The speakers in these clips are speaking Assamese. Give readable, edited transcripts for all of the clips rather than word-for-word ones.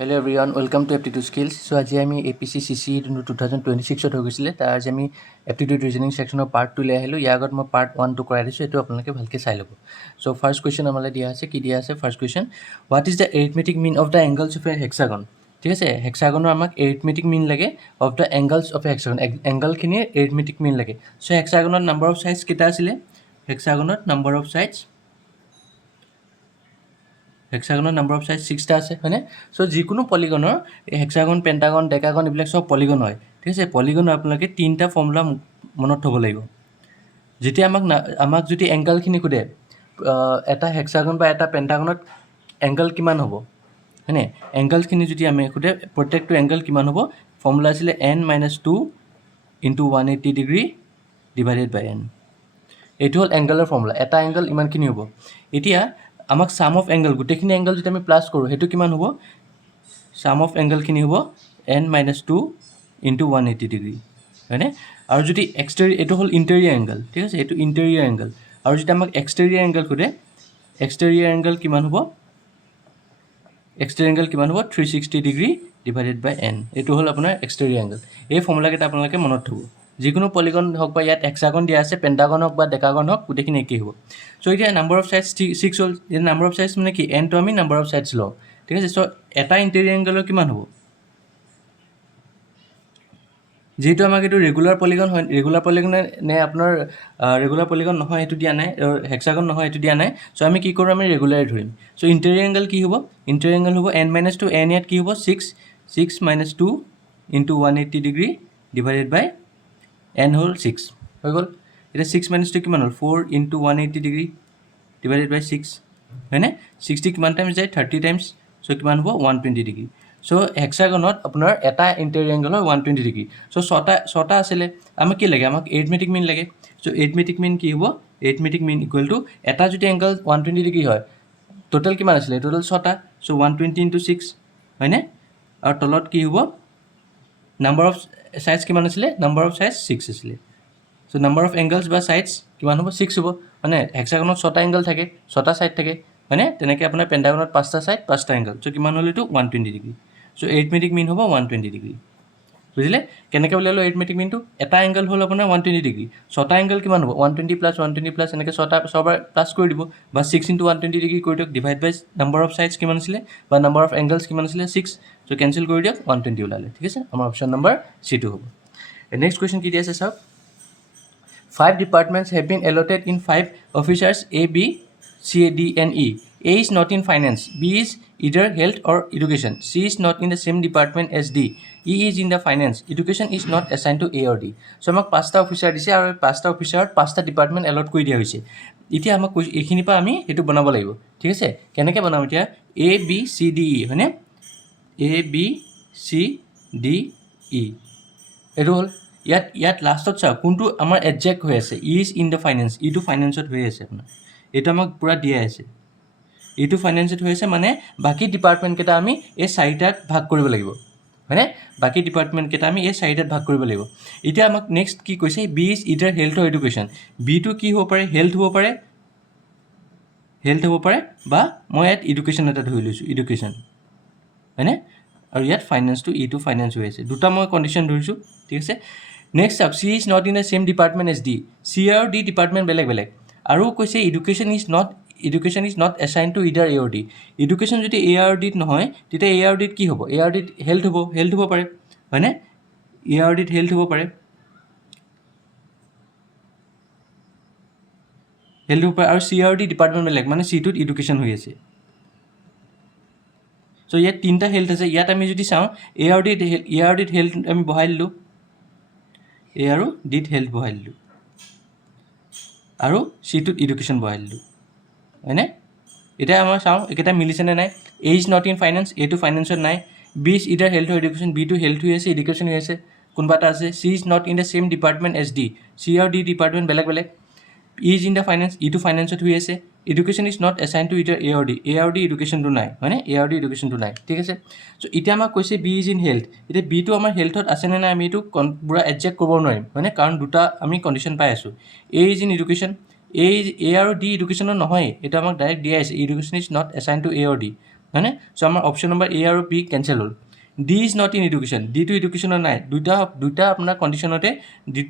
Hello everyone, welcome to Aptitude Skills. So আজি আমি APSC CCE 2026 হৈ গৈছিলে তাৰ আজি আমি Aptitude Reasoning section part 2 লৈ আহিলো ইয়াৰ আগত মই part 1 to কৰাই দিছো এটো আপোনালোকে ভালকে চাই লব So first question আমালে দিয়া আছে কি দিয়া আছে first question What is the arithmetic mean of the angles of a hexagon ঠিক আছে হেক্সাগনৰ আমাক arithmetic mean লাগে of the angles of a hexagon angle খিনিৰ arithmetic mean লাগে So hexagonৰ number of sides কেটা আছিলে hexagonৰ number of sides Hexagonal number of sides 6 টা আছে হয়নে সো যিকোনো পলিগনৰ হেক্সাগন পেন্টাগন ডেকাগন ইবিলাক সব পলিগন হয় ঠিক আছে পলিগন আপোনালোকে তিনটা ফৰ্মুলা মনত থব লাগিব যেতিয়া আমাক যদি এংগল খিনি খুদে এটা হেক্সাগন বা এটা পেন্টাগনত এংগল কিমান হ'ব হয়নে এংগল খিনি যদি আমি খুদে প্ৰত্যেকটো এংগল কিমান হ'ব ফৰ্মুলা আছিল n - 2 * 180 ডিগ্ৰী ডিভাইডেড বাই n এটো হল এংগলৰ ফৰ্মুলা এটা এংগল ইমান খিনি হ'ব এতিয়া আমাক sum of angle গুটেখিনি angle যদি আমি প্লাস কৰো হেতু কিমান হ'ব sum of angle খিনি হ'ব n - 2 * 180 ডিগ্ৰী হয়নে আৰু যদি exterior এটো হল interior angle ঠিক আছে এটো interior angle আৰু যদি আমাক exterior angle খুদে exterior angle কিমান হ'ব 360 ডিগ্ৰী ডিভাইডেড বাই n এটো হল আপোনাৰ exterior angle এই ফৰ্মুলা কেটা আপোনালোকে মনত থব যিকোনো পলিগন হক বা ইয়াত হেক্সাগন দিয়া আছে পেন্টাগন হক বা ডেকাগন হক গুটেখিনি একেই হ'ব সো এতিয়া নাম্বার অফ সাইডস 6 হল এই নাম্বার অফ সাইডস মানে কি n তো আমি নাম্বার অফ সাইডস লও ঠিক আছে সো এটা ইন্টেরিয়র অ্যাঙ্গেলৰ কিমান হ'ব যেটো আমাক এটো ৰেগুলাৰ পলিগন হয় ৰেগুলাৰ পলিগন নে আপোনাৰ রেগুলার পলিগন নহয় এটো দিয়া নাই হেক্সাগন নহয় এটো দিয়া নাই সো আমি কি কৰো আমি ৰেগুলাৰ ধৰিম সো ইন্টেরিয়র অ্যাঙ্গেল কি হ'ব ইন্টেরিয়র অ্যাঙ্গেল হ'ব n - 2 n ইয়াত কি হ'ব 6 - 2 * 180 ডিগ্ৰী ডিভাইডেড বাই n হল 6 হৈ গল এটা 6 - 2 কিমান হল 4 * 180 ডিগ্ৰী divided by 6 হয়নে 60 কিমান টাইমস যায় 30 টাইমস সো কিমান হ'ব 120 ডিগ্ৰী সো হেক্সাগনত আপোনাৰ এটা ইন্টেৰিয়ৰ অ্যাঙ্গেল হয় 120 ডিগ্ৰী সো ছটা আছিল আমাক কি লাগে আমাক arithmetic mean লাগে সো arithmetic mean কি হ'ব arithmetic mean equal to এটা যদি অ্যাঙ্গেল 120 ডিগ্ৰী হয় টোটাল কিমান আছিল টোটাল ছটা সো 120 * 6 হয়নে আৰু তলত কি হ'ব নাম্বার অফ সাইডস কিমান আছিল নাম্বার অফ সাইডস 6 আছিল সো নাম্বার অফ অ্যাঙ্গেলস বা সাইডস কিমান হ'ব 6 হ'ব মানে হেক্সাগনত 6টা অ্যাঙ্গেল থাকে 6টা সাইড থাকে মানে তেনেকে আপোনাৰ পেন্টাগনত 5টা সাইড 5টা অ্যাঙ্গেল সো কিমান হল এটো 120 ডিগ্ৰী সো arithmetic mean হ'ব 120 ডিগ্ৰী বুজিলে কেনেকে উলালো arithmetic mean টো এটা অ্যাঙ্গেল হল আপোনাৰ 120 ডিগ্ৰী 6টা অ্যাঙ্গেল কিমান হ'ব 120 + 120 + এনেকে 6টা সবাৰ প্লাস কৰি দিব বা 6 * 120 ডিগ্ৰী কৰি দিয়ক divide by number of sides কিমান আছিল বা নাম্বাৰ অফ অ্যাঙ্গেলস কিমান আছিল 6 সো ক্যান্সেল কৰি দিয়ক 120 ওলালে ঠিক আছে আমাৰ অপচন নাম্বাৰ সি টো হ'ব নেক্সট কোৱেশ্চন কি দি আছে চাওক 5 departments have been allotted in 5 officers A, B, C, D, and E. A is not in finance. B is either health or education. C is not in the same department as D. E is in the finance. Education is not assigned to A or D. So, আমাক 5টা অফিচাৰ দিছে আৰু 5টা অফিচাৰত 5টা ডিপাৰ্টমেন্ট এলট কৰি দিয়া হৈছে এতিয়া আমাক এইখিনি পা আমি এটো বনাব লাগিব ঠিক আছে কেনেকে বনাম এতিয়া A B C D E হয়নে A B C D E এটো হল ইয়াত লাষ্টত চাও কোনটো আমাৰ এডজেক্ট হৈ আছে ইজ ইন দ্য ফাইনেন্স ইটো ফাইনেন্সত হৈ আছে আপোনাৰ এটা আমাক পুৰা দিয়া আছে ইটো ফাইনেন্সত হৈ আছে মানে বাকি ডিপাৰ্টমেন্ট কেটা আমি এই চাৰিটাত ভাগ কৰিব লাগিব মানে বাকি ডিপাৰ্টমেন্ট কেটা আমি এই চাৰিটাত ভাগ কৰিব লাগিব এতিয়া আমাক নেক্সট কি কৈছে B is either health or education B টো কি হ'ব পাৰে হেল্থ হ'ব পাৰে বা মই ইয়াত এডুকেশ্যন এটা ধৰি লৈছো এডুকেশ্যন হয়নে আৰু ইয়াত ফাইনেন্স টো ইটো ফাইনেন্স হৈ আছে দুটা মই কন্ডিশন ধৰিছো ঠিক আছে Next up, C is not in the same department as D. C or D department beleg. Aru koise education is not assigned to either A or D. Education jodi A or D nohoy, tete A or D ki hobo? A or D health hobo pare. Hoine? A or D health hobo pare. Health hobo pare aru C or D department beleg mane C to education hoi ase. So yat tinta health ase yat ami jodi sao A or D health ami bahai dilu A আৰু ডিট হেল্থ বহাই দিলো আৰু সি টু এডুকেশ্যন বহাই দিলো হয়নে এটা আমাৰ চাও একেটা মিলিছে নে নাই A is not in finance A to ফাইনেন্সত নাই B is either health or education B to health হৈ আছে এডুকেশ্যন হৈ আছে কোনবাটা আছে C is not in the same department as D C আৰু D department বেলেগ E is in the finance E to ফাইনেন্সত হৈ আছে education is not assigned to either A or D education to নাই হয়নে A or D education to নাই ঠিক আছে সো ইটা আমাক কৈছে B is in health ইটা B to আমাৰ হেলথত আছে নে নাই আমি এটো পুৰা এডজেক্ট কৰিব নোৱাৰিম হয়নে কাৰণ দুটা আমি কন্ডিশন পাই আছো A is in education A আৰু D education নহয় এটা আমাক ডাইৰেক্ট দিয়া আছে education is not assigned to A or D হয়নে? চ' আমাৰ অপশ্যন নম্বৰ এ আৰু বি কেঞ্চেল হ'ল। D is not in education, ডিটো এডুকেশ্যনত নাই, দুটা আপোনাৰ কণ্ডিশ্যনতে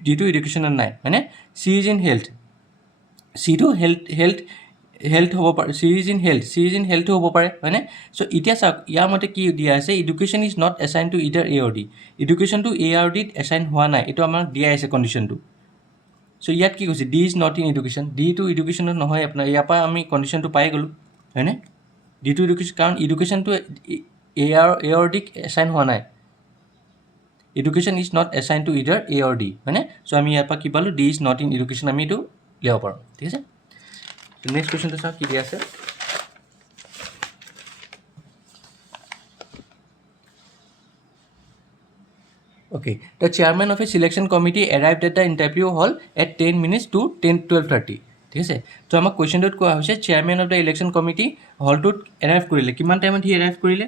ডিটো এডুকেশ্যনত নাই, হয়নে? চি ইজ ইন হেল্থ, চিটো হেল্থ হ'ব পাৰে, চি ইজ ইন হেল্থো হ'ব পাৰে, হয়নে? চ' এতিয়া চাওক ইয়াৰ মতে কি দিয়া আছে, education is not assign to either A or D, এডুকেশ্যনটো এ আৰু ডিত এছাইন হোৱা নাই, এইটো আমাক দিয়া আছে কণ্ডিশ্যনটো। চ' ইয়াত কি কৈছে, D is not in education, ডিটো এডুকেশ্যনত নহয় আপোনাৰ, ইয়াৰ পৰা আমি কণ্ডিশ্যনটো পাই গ'লোঁ, হয়নে? ডিটো এডুকেশ্যন, কাৰণ এডুকেশ্যনটো এ অৰ ডিক এছাইন হোৱা নাই, education is not assign to either A or D, হয়নে? চ' আমি ইয়াৰ পৰা কি পালোঁ, D is not in education, আমি এইটো উলিয়াব পাৰোঁ, ঠিক আছে? নেক্সট কুৱেশ্যনটো চাওক কি দিয়া আছে। Okay, the chairman of a selection committee arrived at the interview hall at 10 minutes to 12:30. ঠিক আছে, তো আমাক কুৱেশ্যনটোত কোৱা হৈছে chairman of the election committee হলটোত এৰাইভ কৰিলে, কিমান টাইমত সি এৰাইভ কৰিলে?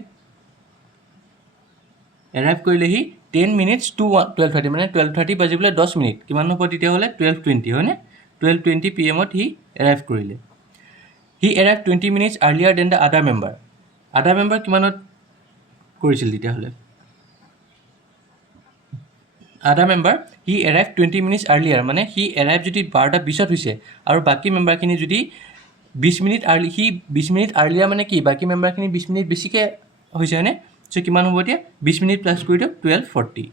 এৰাইভ কৰিলে সি 10 minutes to 12:30, মানে 12:30 বাজিবলৈ 10 মিনিট, কিমান হ'ব তেতিয়াহ'লে 12:20, হয়নে? 12:20 PM সি এৰাইভ কৰিলে। He arrive 20 minutes earlier than the other member, other member কিমানত কৰিছিল তেতিয়াহ'লে? Other member he arrive 20 minutes earlier, মানে সি এৰাইভ যদি 12:20 হৈছে আৰু বাকী মেম্বাৰখিনি যদি 20 মিনিট আৰ্লি, সি 20 মিনিট আৰ্লিয়াৰ মানে কি, বাকী মেম্বাৰখিনি 20 মিনিট বেছিকৈ হৈছে, হয়নে? চ' কিমান হ'ব এতিয়া, 20 মিনিট প্লাছ কৰি দিয়ক 12:40,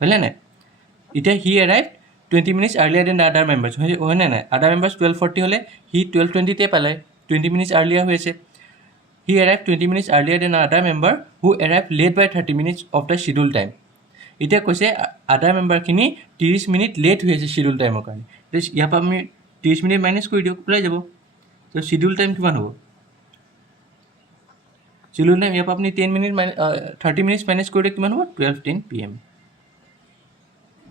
হয়নে নাই? এতিয়া হি arrive 20 minutes earlier than the other members, হয়নে নাই? আদাৰ মেম্বাৰ্ছ 12:40 হ'লে সি 12:20 পালে, 20 minutes earlier হৈ আছে। হি arrive 20 minutes earlier than the other member who arrived late by 30 minutes of the scheduled time. এতিয়া কৈছে আদাৰ মেম্বাৰখিনি 30 মিনিট লেট হৈ আছে শ্বিডিউল টাইমৰ কাৰণে, ইয়াৰ পৰা আমি 30 মিনিট মাইনাছ কৰি দিয়ক, ওলাই যাব। তো শ্বিডিউল টাইম কিমান হ'ব? শ্বিডিউল টাইম ইয়াৰ পৰা আপুনি 30 মিনিটছ মাইনাছ কৰি দিয়ক, কিমান হ'ব? 12:10 PM,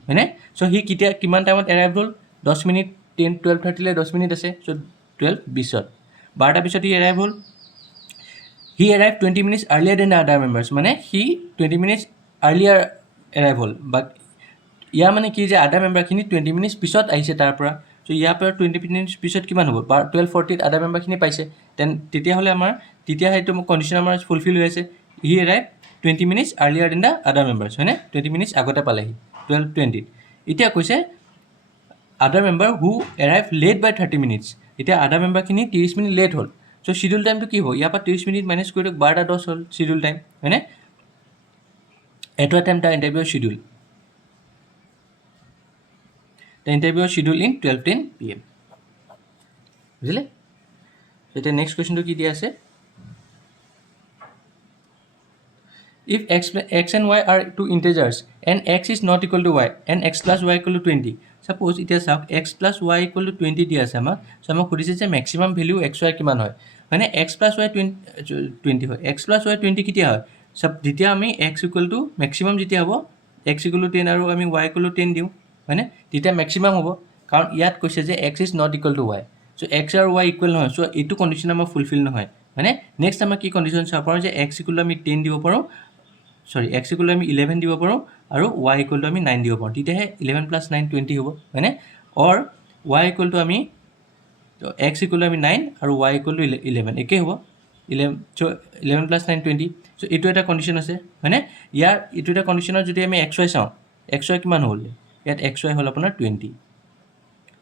হয়নে? চ' সি কিমান টাইমত এৰাইভ হ'ল? 10 মিনিট, 12:30লৈ 10 মিনিট আছে, চ' 12:20, 12:20 সি এৰাইভ হ'ল। হি arrive 20 minutes earlier than the other members, মানে সি 20 minutes earlier এৰাইভ হ'ল, বাট ইয়াৰ মানে কি যে আদাৰ মেম্বাৰখিনি 20 minutes পিছত আহিছে তাৰ পৰা, চ' ইয়াৰ পৰা 20 minutes পিছত কিমান হ'ব? 12:40 আদাৰ মেম্বাৰখিনি পাইছে, তেতিয়াহ'লে সেইটো কণ্ডিশ্যন আমাৰ ফুলফিল হৈ আছে। হি arrive 20 minutes earlier than the other members, হয়নে? 20 minutes আগতে পালেহি 12:20। এতিয়া কৈছে আদাৰ মেম্বাৰ হু এৰাইভ লেট বাই 30 minutes, এতিয়া আদাৰ মেম্বাৰখিনি 30 মিনিট লেট হ'ল, চ' শ্বিডিউল টাইমটো কি হ'ব? ইয়াৰ পৰা 30 মিনিট মাইনাছ কৰি দিয়ক, 12:10 হ'ল শ্বিডিউল টাইম, হয়নে? At time the interview schedule, the interview schedule in 12:10 PM, বুজিলে? এতিয়া নেক্সট কুৱেশ্যনটো কি দিয়া আছে, if x and y are two integers and x is not equal to y and x plus y equal to 20, suppose এতিয়া চাওক x plus y equal to 20 দিয়া আছে আমাক, চ' আমাক সুধিছে যে মেক্সিমাম ভেলিউ x y কিমান হয়, মানে x plus y 20 হয়, x plus y 20 কেতিয়া হয়? যেতিয়া আমি x equal to মেক্সিমাম যেতিয়া হ'ব, x equal to 10 আৰু আমি y equal to 10 দিওঁ, হয়নে? তেতিয়া মেক্সিমাম হ'ব, কাৰণ ইয়াত কৈছে যে x is not equal to y, so' x আৰু y ইকুৱেল নহয়, চ' এইটো কণ্ডিশ্যন আমাৰ ফুলফিল নহয়, হয়নে? নেক্সট আমাৰ কি কণ্ডিশ্যন চাব পাৰোঁ যে x equal to আমি 10 দিব পাৰোঁ, x equal to আমি 11 দিব পাৰোঁ আৰু y equal to আমি 9 দিব পাৰোঁ, তেতিয়াহে 11 + 9 20 হ'ব, হয়নে? অৰ y equal to আমি x equal to আমি 9 আৰু y equal to 11 একেই হ'ব, 11 + 9 20, চ' এইটো এটা কণ্ডিশ্যন আছে, হয়নে? এইটো এটা কণ্ডিশ্যনত যদি আমি x y চাওঁ, x y কিমান হ'ল? ইয়াত x y হ'ল আপোনাৰ 20,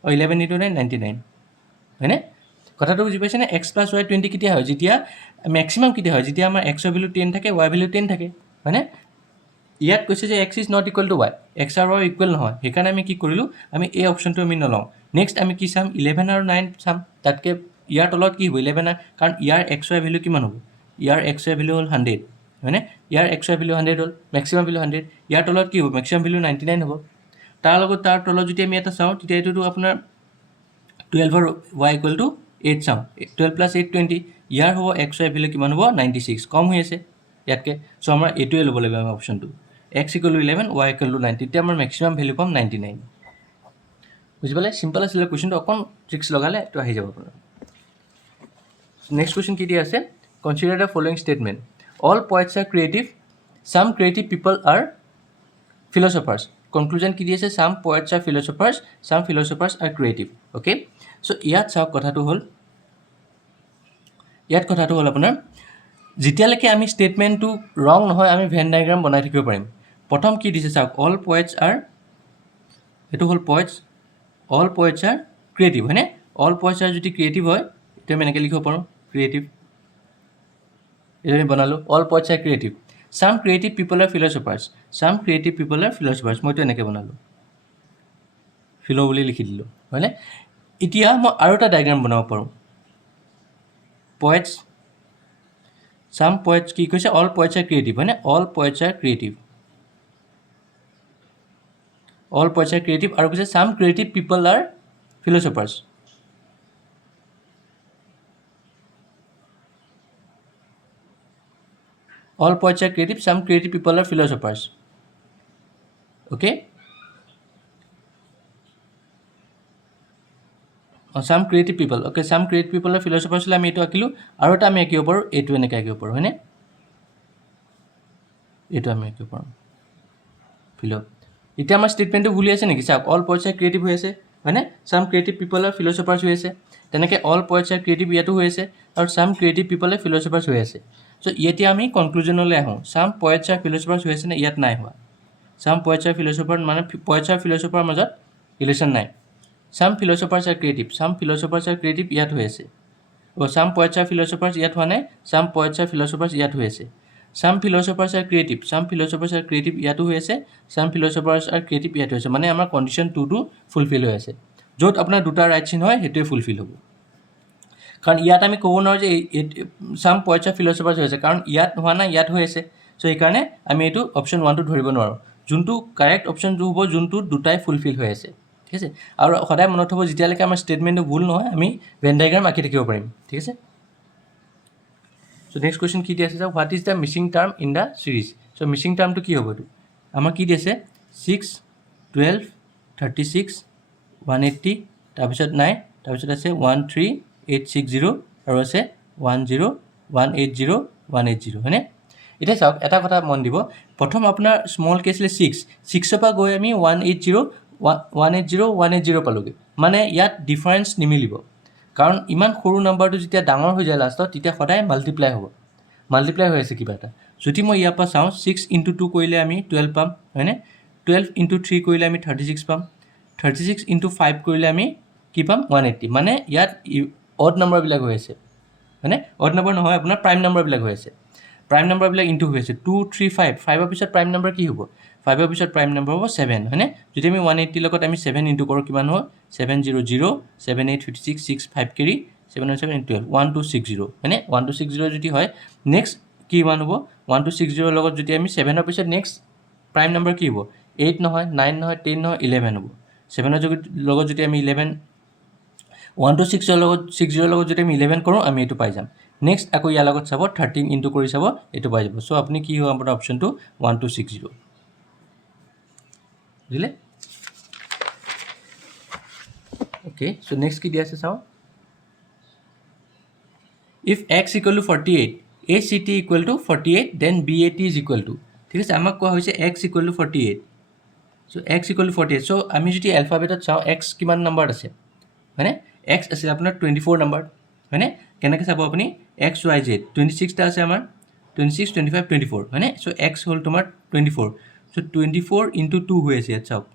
11 × 9 99, হয়নে? কথাটো বুজি পাইছেনে? x plus y 20 কেতিয়া হয়? যেতিয়া মেক্সিমাম কেতিয়া হয়? যেতিয়া আমাৰ x ৰ ভেলু 10 থাকে, y ভেলু 10 থাকে, হয়নে? ইয়াত কৈছে যে x is not equal to y, x আৰু y ইকুৱেল নহয়, সেইকাৰণে আমি কি কৰিলোঁ, আমি এই অপশ্যনটো আমি নলওঁ। নেক্সট আমি কি চাম? 11 আৰু 9 চাম, তাতকৈ ইয়াৰ তলত কি হ'ব? 11, কাৰণ ইয়াৰ x y ভেলু কিমান হ'ব? ইয়াৰ x y ভেলু হ'ল 100, হয়নে? ইয়াৰ x y ভেলু 100 হ'ল, মেক্সিমাম ভেলু 100, ইয়াৰ তলত কি হ'ব? মেক্সিমাম ভেলু 99 হ'ব। তাৰ তলত যদি আমি এটা চাওঁ, তেতিয়া এইটোতো আপোনাৰ 12 আৰু y equal to 8 চাওঁ, 12 + 8 20, ইয়াৰ হ'ব x y ভেলু কিমান হ'ব? 96, কম হৈ আছে ইয়াতকৈ, চ' আমাৰ এইটোৱে ল'ব লাগিব আমি অপশ্যনটো, x equal to 11, y equal to 9, তেতিয়া আমাৰ মেক্সিমাম ভেলু পাম 99, বুজি পালে? চিম্পল আছিলে কুৱেশ্যনটো, অকণ ট্ৰিক্স লগালে এইটো আহি যাব আপোনাৰ। নেক্সট কুৱেশ্যন কি দিয়া আছে, consider the following statement, all poets are creative, some creative people are philosophers. Conclusion কি দি আছে? Some poets are philosophers, some philosophers are creative, okay? So' ইয়াত চাওক কথাটো হ'ল আপোনাৰ যেতিয়ালৈকে আমি ষ্টেটমেণ্টটো ৰং নহয় আমি ভেন ডায়েগ্ৰাম বনাই থাকিব পাৰিম। প্ৰথম কি দিছে চাওক, অল পয়েটছ আৰ, এইটো হ'ল পয়েটছ, অল পয়েটছ আৰ ক্ৰিয়েটিভ হয়নে? অল পয়েটছ আৰ যদি ক্ৰিয়েটিভ হয় এতিয়া আমি এনেকৈ লিখিব পাৰোঁ ক্ৰিয়েটিভ, এইটো আমি বনালোঁ all poets are creative. Some creative people are philosophers, চাম ক্ৰিয়েটিভ পিপল আৰ ফিলচফাৰ্ছ, মইতো এনেকৈ বনালোঁ ফিল' বুলি লিখি দিলোঁ হয়নে? এতিয়া মই আৰু এটা ডায়েগ্ৰাম বনাব পাৰোঁ, পয়েটছ, চাম পয়েটছ কি কৈছে, অল পয়েটছ আৰ ক্ৰিয়েটিভ হয়নে? All poets are creative, all poets are creative, আৰু কৈছে some creative people are philosophers, all poets are creative, some creative people are philosophers. Okay, some creative people, okay, some creative people are philosophers হলে আমি এইটো আঁকিলোঁ, আৰু এটা আমি আঁকিব পাৰোঁ, এইটো এনেকৈ আঁকিব পাৰোঁ হয়নে? এইটো আমি আঁকিব পাৰোঁ ফিল'। এতিয়া আমাৰ ষ্টেটমেণ্টটো ভুলি আছে নেকি? চাওক, অল পয়েটছ আৰ ক্ৰিয়েটিভ হৈ আছে হয়নে? চাম ক্ৰিয়েটিভ পিপল আৰ ফিলচফাৰ্ছ হৈ আছে, তেনেকৈ অল পয়েটছ আৰ ক্ৰিয়েটিভ ইয়াতো হৈ আছে, আৰু চাম ক্ৰিয়েটিভ পিপল আৰ ফিলচফাৰ্ছ হৈ আছে। চ' এতিয়া আমি কনক্লুজনলৈ আহোঁ, চাম পয়েটছ আৰ ফিলচফাৰ্ছ হৈ আছেনে? ইয়াত নাই হোৱা। চাম পয়েটছ আৰ ফিলচফাৰ মানে পয়েটছ আৰ ফিলচফাৰৰ মাজত ৰিলেশ্যন নাই। চাম ফিলচফাৰ্ছ আৰ ক্ৰিয়েটিভ, চাম ফিলচফাৰ্ছ আৰ ক্ৰিয়েটিভ ইয়াত হৈ আছে, চাম পয়েটছ আৰ ফিলচফাৰ্ছ ইয়াত হোৱা নাই, চাম পয়েটছ আৰ ফিলচফাৰ্ছ ইয়াত হৈ আছে। চাম ফিলচফাৰ্ছ আৰ ক্ৰিয়েটিভ, চাম ফিলচফাৰ্ছ আৰ ক্ৰিয়েটিভ ইয়াতো হৈ আছে, চাম ফিলচফাৰ্ছ আৰ ক্ৰিয়েটিভ ইয়াত হৈছে, মানে আমাৰ কণ্ডিশ্যন 2টো ফুলফিল হৈ আছে। য'ত আপোনাৰ দুটা ৰাইট চিন হয় সেইটোৱে ফুলফিল হ'ব। কাৰণ ইয়াত আমি ক'ব নোৱাৰোঁ যে চাম পয়েটছ আৰ ফিলচফাৰ্ছ হৈ আছে, কাৰণ ইয়াত হোৱা নাই, ইয়াত হৈ আছে। চ' সেইকাৰণে আমি এইটো অপশ্যন 1টো ধৰিব নোৱাৰোঁ। যোনটো কাৰেক্ট অপশ্যনটো হ'ব যোনটো দুটাই ফুলফিল হৈ আছে, ঠিক আছে? আৰু সদায় মনত হ'ব, যেতিয়ালৈকে আমাৰ ষ্টেটমেণ্টটো ভুল নহয় আমি ভেন ডায়েগ্ৰাম আঁকি থাকিব পাৰিম, ঠিক আছে? চ' নেক্সট কুৱেশ্যন কি দি আছে, what is the missing term in the series? So' missing টাৰ্মটো কি হ'ব? এইটো আমাৰ কি দি আছে, 6, 12, 36, 180, তাৰপিছত নাই, তাৰপিছত আছে 13860, আৰু আছে 10, 180, 180 হয়নে? এতিয়া চাওক, এটা কথা মন দিব, প্ৰথম আপোনাৰ স্মল কে আছিলে 6ৰ পৰা গৈ আমি 180, 180 পালোগৈ, মানে ইয়াত ডিফাৰেঞ্চ নিমিলিব। কাৰণ ইমান সৰু নাম্বাৰটো যেতিয়া ডাঙৰ হৈ যায় লাষ্টত, তেতিয়া সদায় মাল্টিপ্লাই হ'ব, মাল্টিপ্লাই হৈ আছে কিবা এটা। যদি মই ইয়াৰ পৰা চাওঁ, 6 × 2 কৰিলে আমি 12 পাম হয়নে? 12 × 3 কৰিলে আমি 36 পাম, 36 × 5 কৰিলে আমি কি পাম? 180, মানে ইয়াত অড নাম্বাৰবিলাক হৈ আছে হয়নে? অড নাম্বাৰ নহয়, আপোনাৰ প্ৰাইম নাম্বাৰবিলাক হৈ আছে, প্ৰাইম নাম্বাৰবিলাক ইনটু হৈ আছে। 2, 3, 5, 5ৰ পিছত প্ৰাইম নাম্বাৰ কি হ'ব? 5ৰ পিছত প্ৰাইম নাম্বাৰ হ'ব 7 হয়নে? যদি আমি 180 লগত আমি 7 ইনটু কৰোঁ, কিমান হ'ল? 700, 7, 8, 56, 6, 5 কেৰি, 7, 7, 12, 1260 হয়নে? 1260 যদি হয়, নেক্সট কিমান হ'ব? 1260 লগত যদি আমি 7ৰ পিছত নেক্সট প্ৰাইম নাম্বাৰ কি হ'ব? 8 নহয়, 9 নহয়, 10 নহয়, 11 হ'ব। 7ৰ লগত যদি আমি 11, 126 লগত যদি আমি 11 কৰোঁ, আমি এইটো পাই যাম। নেক্সট আকৌ ইয়াৰ লগত চাব, 13 ইনটু কৰি চাব, এইটো পাই যাব। চ' আপুনি কি হ'ব আপোনাৰ অপশ্যনটো? 1260 বুজিলে? অ'কে, চ' নেক্সট কি দিয়া আছে চাওঁ, if x = 48, ACT = 48, then BAT is equal to, ঠিক আছে? আমাক কোৱা হৈছে x = 48, চ' x = 48, চ' আমি যদি এলফাবেটত চাওঁ, x কিমান নাম্বাৰত আছে হয়নে? x আছে আপোনাৰ 24 নাম্বাৰ হয়নে? কেনেকৈ চাব আপুনি? x, y, z 26টা আছে আমাৰ, 26, 25, 24 হয়নে? চ' x হ'ল তোমাৰ 24, চ' 24 × 2 হৈ আছে ইয়াত চাওক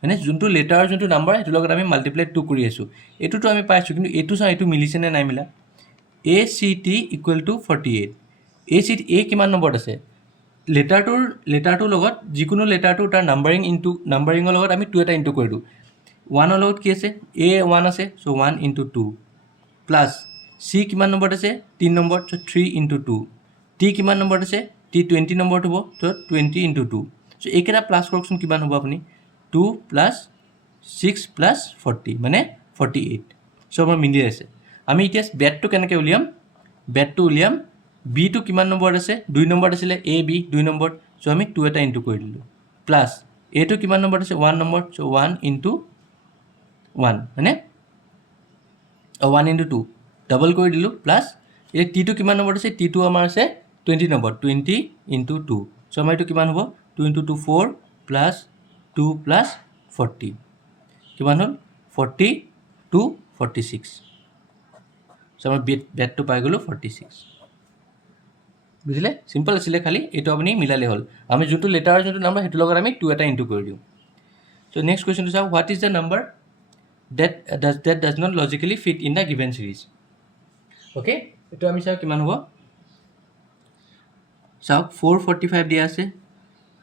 হয়নে? যোনটো লেটাৰ যোনটো নাম্বাৰ সেইটোৰ লগত আমি মাল্টিপ্লাই 2 কৰি আছোঁ, এইটোতো আমি পাইছোঁ, কিন্তু এইটো চাওঁ, এইটো মিলিছেনে নাই মিলা? ACT = 48, ACT A কিমান নম্বৰত আছে? লেটাৰটোৰ লগত যিকোনো লেটাৰটো তাৰ নাম্বাৰিঙৰ লগত আমি 2 এটা ইনটু কৰি দিওঁ। 1ৰ লগত কি আছে? A1 আছে, চ' 1 × 2 প্লাছ C কিমান নম্বৰত আছে? 3 নম্বৰত, চ' 3 × 2, T কিমান নম্বৰত আছে? T 20 নম্বৰত হ'ব, চ' 20 × 2, চ' এইকেইটা প্লাছ কৰকচোন, কিমান হ'ব আপুনি? 2 + 6 + 40 মানে 48, চ' আমাৰ মিলি আছে। আমি এতিয়া বেটটো কেনেকৈ উলিয়াম? বেটটো উলিয়াম, বিটো কিমান নম্বৰত আছে? 2 নম্বৰত আছিলে, AB 2 নম্বৰত, চ' আমি 2 এটা ইনটু কৰি দিলোঁ, প্লাছ এইটো কিমান নম্বৰত আছে? 1 নম্বৰত, চ' 1 × 1 হয়নে? 1 × 2 ডাবল কৰি দিলোঁ, প্লাছ এই টিটো কিমান নম্বৰত আছে? টিটো আমাৰ আছে 20 নম্বৰত, 20 × 2, চ' আমাৰ এইটো কিমান হ'ব? 2 × 2 4 প্লাছ 2 প্লাছ 40 কিমান হ'ল? 40 to 46, চ' আমাৰ বেটটো পাই গ'লোঁ 46। বুজিলে সিম্পল আছিলে খালি এইটো আপুনি মিলালে হ'ল আমি যোনটো লেটাৰৰ যোনটো নাম্বাৰ সেইটো লগত আমি 2 এটা ইনটু কৰি দিওঁ সো নেক্সট কোৱেশ্চনটো চাওঁ what is the number that does not logically fit in the given series okay এটো আমি চাও কিমান হ'ব চাও 445 দিয়া আছে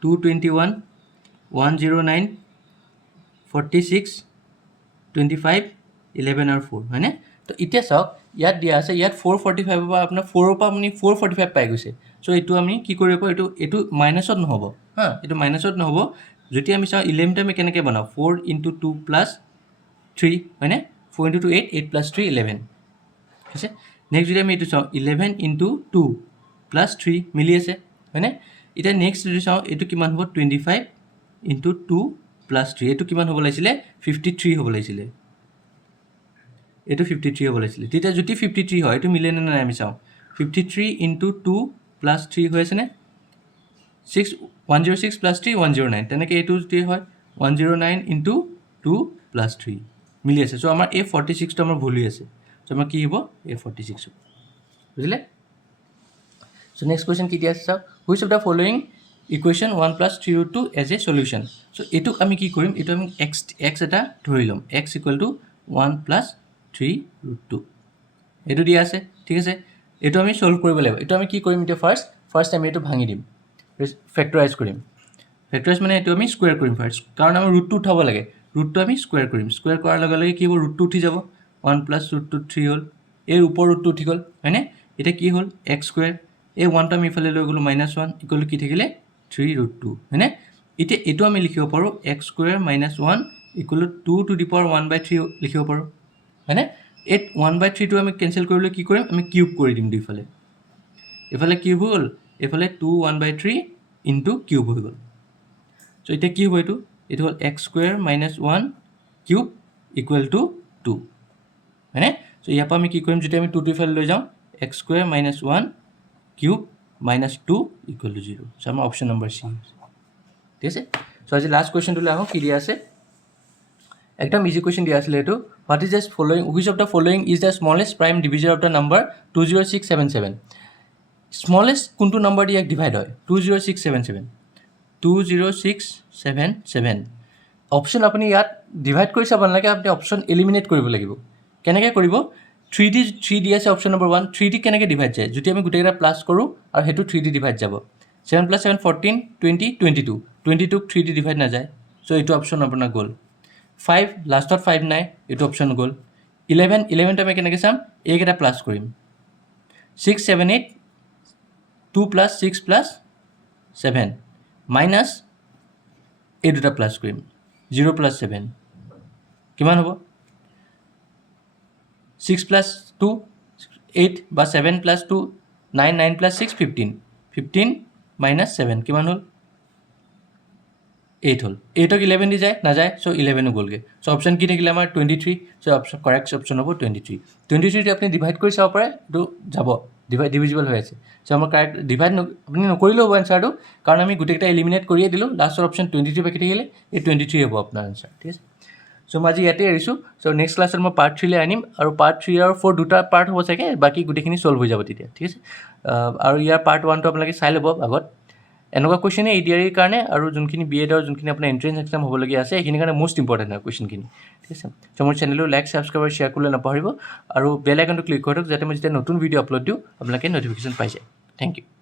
221 109 46 25 11 আৰু 4 হয়নে তো এতিয়া চাওক ইয়াত দিয়া আছে ইয়াত 445 পৰা আপোনাৰ 4 পৰা আপুনি 445 পাই গৈছে সো এইটো আমি কি কৰিব এইটো মাইনাছত নহব হা এইটো মাইনাছত নহব যদি আমি চাও 11 টা আমি কেনেকৈ বনাও 4 * 2 + 3 হয়নে 4 * 2 8 8 + 3 11 ঠিক আছে নেক্সট যদি আমি এইটো চাও 11 * 2 + 3 মিলি আছে হয়নে এটা নেক্সট যদি চাও এইটো কিমান হ'ব 25 * 2 + 3 এইটো কিমান হ'ব লাগিছিলে 53 হ'ব লাগিছিলে এইটো 53 হ'ব লাগিছিলে তেতিয়া যদি 53 হয় এইটো মিলে নে নাই আমি চাও 53 * 2 + 3 হৈ আছে নে 106 + 3 109 তেনেকৈ এইটো যদি হয় 109 * 2 + 3 মিলি আছে সো আমাৰ এই 46 টো আমাৰ ভুল হৈ আছে সো আমাৰ কি হ'ব এই 46 হ'ব বুজিলে সো নেক্সট কোৱেশ্চন কি দিয়া আছে চাওক which of the following equation 1 + 3√2 as a solution so এইটোক আমি কি কৰিম এইটো আমি x এটা ধৰি ল'ম x = 1 + 3√2 এইটো দিয়া আছে ঠিক আছে এইটো আমি সলভ কৰিব লাগিব এইটো আমি কি কৰিম এতিয়া ফাৰ্ষ্ট আমি এইটো ভাঙি দিম ফেক্টৰাইজ কৰিম ফেক্টৰাইজ মানে এইটো আমি স্কোয়াৰ কৰিম ফাৰ্ষ্ট কাৰণ আমাৰ ৰুটটো উঠাব লাগে ৰুটটো আমি স্কোয়াৰ কৰিম স্কোয়াৰ কৰাৰ লগে লগে কি হ'ব ৰুটটো উঠি যাব 1 + √2 3 হ'ল এই ওপৰ ৰুটটো উঠি গ'ল হয়নে এটা কি হ'ল x² এই 1টো আমি ইফালে লৈ গ'লো -1 ইকুৱেল কি থাকিলে 3√2 হয়নে এতিয়া এইটো আমি লিখিব পাৰোঁ x² - 1 = 2 to the power 1/3 লিখিব পাৰোঁ হয়নে এই 1/3 টো আমি কেনসেল কৰিলে কি কৰিম আমি কিউব কৰি দিম দুইফালে এফালে কিউব হ'ল এফালে 2 1/3 ইনটু কিউব হৈ গ'ল সো এটা কি হ'ব এইটো হ'ল x² - 1 কিউব = 2 হয়নে সো ইয়াৰ পৰা আমি কি কৰিম যদি আমি 2 টো ইফালে লৈ যাওঁ x² - 1 কিউব - 2 = 0 সো আমাৰ অপশ্যন নম্বৰ C ঠিক আছে সো আজি লাষ্ট কুৱেশ্যনটোলৈ আহোঁ কি দিয়া আছে একদম ইজি কুৱেশ্যন দিয়া আছিলে এইটো what is the following which of the following is the smallest prime divisor of the number 20677 smallest কোনটো নাম্বাৰ দি ইয়াক ডিভাইড হয় 20677 20677 অপশ্যন আপুনি ইয়াত ডিভাইড কৰি চাব নালাগে আপুনি অপশ্যন এলিমিনেট কৰিব লাগিব কেনেকৈ কৰিব 3 দি আছে অপশ্যন নম্বৰ 1 3D কেনেকৈ ডিভাইড যায় যদি আমি গোটেইকেইটা প্লাছ কৰোঁ আৰু সেইটো 3D ডিভাইড যাব 7 + 7 14 20 22 22ক 3D ডিভাইড নাযায় সো এইটো অপশ্যন আপোনাৰ গ'ল 5 লাষ্টত 5 নাই এইটো অপশ্যন গ'ল 11টো আমি কেনেকৈ চাম এইকেইটা প্লাছ কৰিম 6 7 8 2 + 6 + 7 মাইনাছ এই দুটা প্লাছ কৰিম 0 + 7 কিমান হ'ব 6 + 2 8 বা 7 + 2 9 9 + 6 15 15 - 7 কিমান হ'ল 8 হ'ল 8ক 11 দি যায় নাযায় সো 11ও গ'লগৈ সো অপশ্যন কি থাকিলে আমাৰ 23 সো অপশ্যন কাৰেক্ট অপশ্যন হ'ব 23 আপুনি ডিভাইড কৰি চাব পাৰে এইটো যাব ডিভিজিবল হৈ আছে সো আমাৰ কাৰেক্ট ডিভাইড আপুনি নকৰিলেও হ'ব এনচাৰটো কাৰণ আমি গোটেইকেইটা এলিমিনেট কৰিয়ে দিলোঁ লাষ্টৰ অপশ্যন 23 বাকী থাকিলে এই 23 হ'ব আপোনাৰ এনচাৰ ঠিক আছে সো মই আজি ইয়াতে এৰিছোঁ সো নেক্সট ক্লাছত মই পাৰ্ট 3 লৈ আনিম আৰু পাৰ্ট 3 আৰু 4 দুটা পাৰ্ট হ'ব চাগে বাকী গোটেইখিনি চল্ভ হৈ যাব তেতিয়া ঠিক আছে আৰু ইয়াৰ পাৰ্ট 1টো আপোনালোকে চাই ল'ব আগত এনেকুৱা কুৱেশ্যনে ADRE কাৰণে আৰু যোনখিনি BEd আৰু যোনখিনি আপোনাৰ এণ্ট্ৰেঞ্চ এক্সাম হ'বলগীয়া আছে সেইখিনি কাৰণে মষ্ট ইম্পৰ্টেণ্ট হয় কুৱেশ্যনখিনি ঠিক আছে সো মোৰ চেনেলটো লাইক ছাবস্ক্ৰাইব আৰু শ্বেয়াৰ কৰিবলৈ নাপাহৰিব আৰু বেল আইকনটো ক্লিক কৰি দিয়ক যাতে মই যেতিয়া নতুন ভিডিঅ' আপলোড দিওঁ আপোনালোকে ন'টিফিকেশ্যন পাই যায় থেংক ইউ